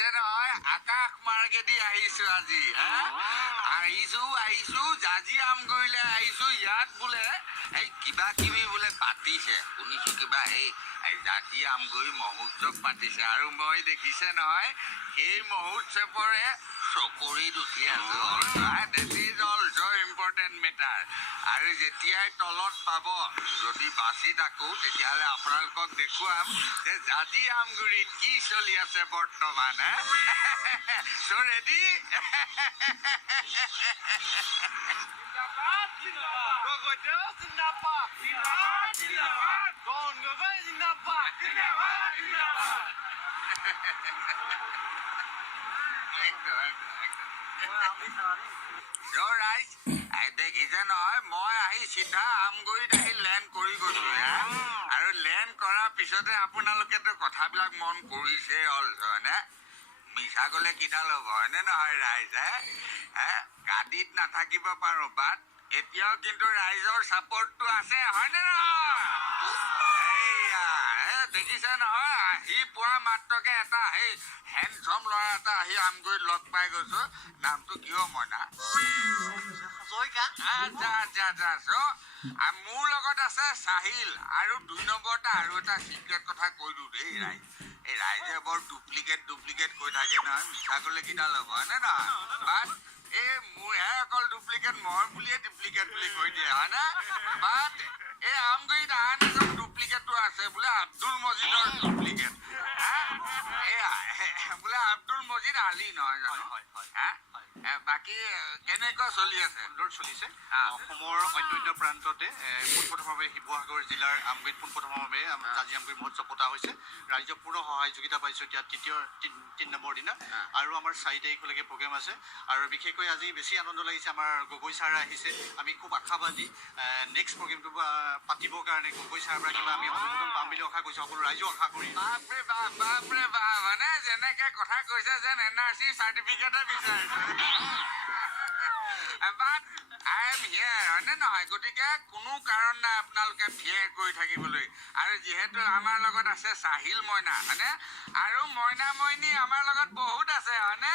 দেখিছে নহয় আকাশ মাৰ্গেদি আহিছো আজি আহিছো জাজি আমগুৰিলে আহিছো ইয়াত বোলে এই কিবা কিবি বোলে পাতিছে শুনিছো কিবা এই জাজি আমগুৰি মহোৎসৱ পাতিছে আৰু মই দেখিছে নহয় সেই মহোৎসৱৰে চকৰিত উঠি আছো this is also' important matter আৰু যেতিয়াই তলত পাব যদি বাচি থাকো তেতিয়াহ'লে আপোনালোকক দেখুৱাম যে জাজি আমগুৰিত কি চলি আছে বৰ্তমান চ' ৰেডি দেখিছে নহয় মই আহি চিধা আমগুৰিত আহি লেণ্ড কৰি গৈছো আৰু লেণ্ড কৰাৰ পিছতে আপোনালোকেতো কথাবিলাক মন কৰিছে হয়নে মিছা গলে কিডাল হ'ব হয়নে নহয় ৰাইজ গাদীত নাথাকিব পাৰো বাট এতিয়াও কিন্তু ৰাইজৰ ছাপৰ্টটো আছে হয়নে নহয় দেখিছে নহয় আহি পোৱা মাত্ৰকে এটা হেণ্ডচম ল'ৰা এটা আহি আমগুৰিত লগ পাই গৈছো নামটো কিয় মইনা মোৰ লগত আছে চাহিল আৰু 2 নম্বৰটা আৰু এটা চিক্ৰেট কথা কৈ দিওঁ দেই ৰাইজ এই ৰাইজে বৰ ডুপ্লিকেট কৈ থাকে নহয় মিছা গলে কিডাল হ'ব হয়নে নহয় বাট এই মোৰহে অকল ডুপ্লিকেট মই বুলিয়ে ডুপ্লিকেট বুলি কৈ দিয়ে হয়নে বাট এই আমগুৰিত আন এজন ডুপ্লিকেটটো আছে বোলে আব্দুল মজিদৰ ডুপ্লিকেট বোলে আব্দুল মজিদ আলি নহয় জানো বাকী কেনেকুৱা চলি আছে সুন্দৰ চলিছে অসমৰ অন্যান্য প্ৰান্ততে পোনপ্ৰথমভাৱে শিৱসাগৰ জিলাৰ আমগুৰিত পোনপ্ৰথমভাৱে জাজি আমগুৰি মহোৎসৱ পতা হৈছে ৰাইজৰ পূৰ্ণ সহযোগিতা পাইছোঁ এতিয়া 3 নম্বৰ দিনা আৰু আমাৰ 4 তাৰিখলৈকে প্ৰগ্ৰেম আছে আৰু বিশেষকৈ আজি বেছি আনন্দ লাগিছে আমাৰ গগৈ ছাৰ আহিছে আমি খুব আশাবাদী নেক্সট প্ৰগ্ৰেমটো পাতিবৰ কাৰণে গগৈ ছাৰৰ পৰা কিবা আমি অনুমোদন পাম বুলি আশা কৰিছোঁ সকলো ৰাইজেও আশা কৰি বাপৰে বাপ মানে যেনেকে কথা কৈছে যেন NRC চাৰ্টিফিকেটে বিচাৰিছে বাট আই এম হিয়াৰ হয়নে নহয় গতিকে কোনো কাৰণ নাই আপোনালোকে ফিয়াৰ কৰি থাকিবলৈ আৰু যিহেতু আমাৰ লগত আছে চাহিল মইনা হয়নে আৰু মইনা মইনী আমাৰ লগত বহুত আছে হয়নে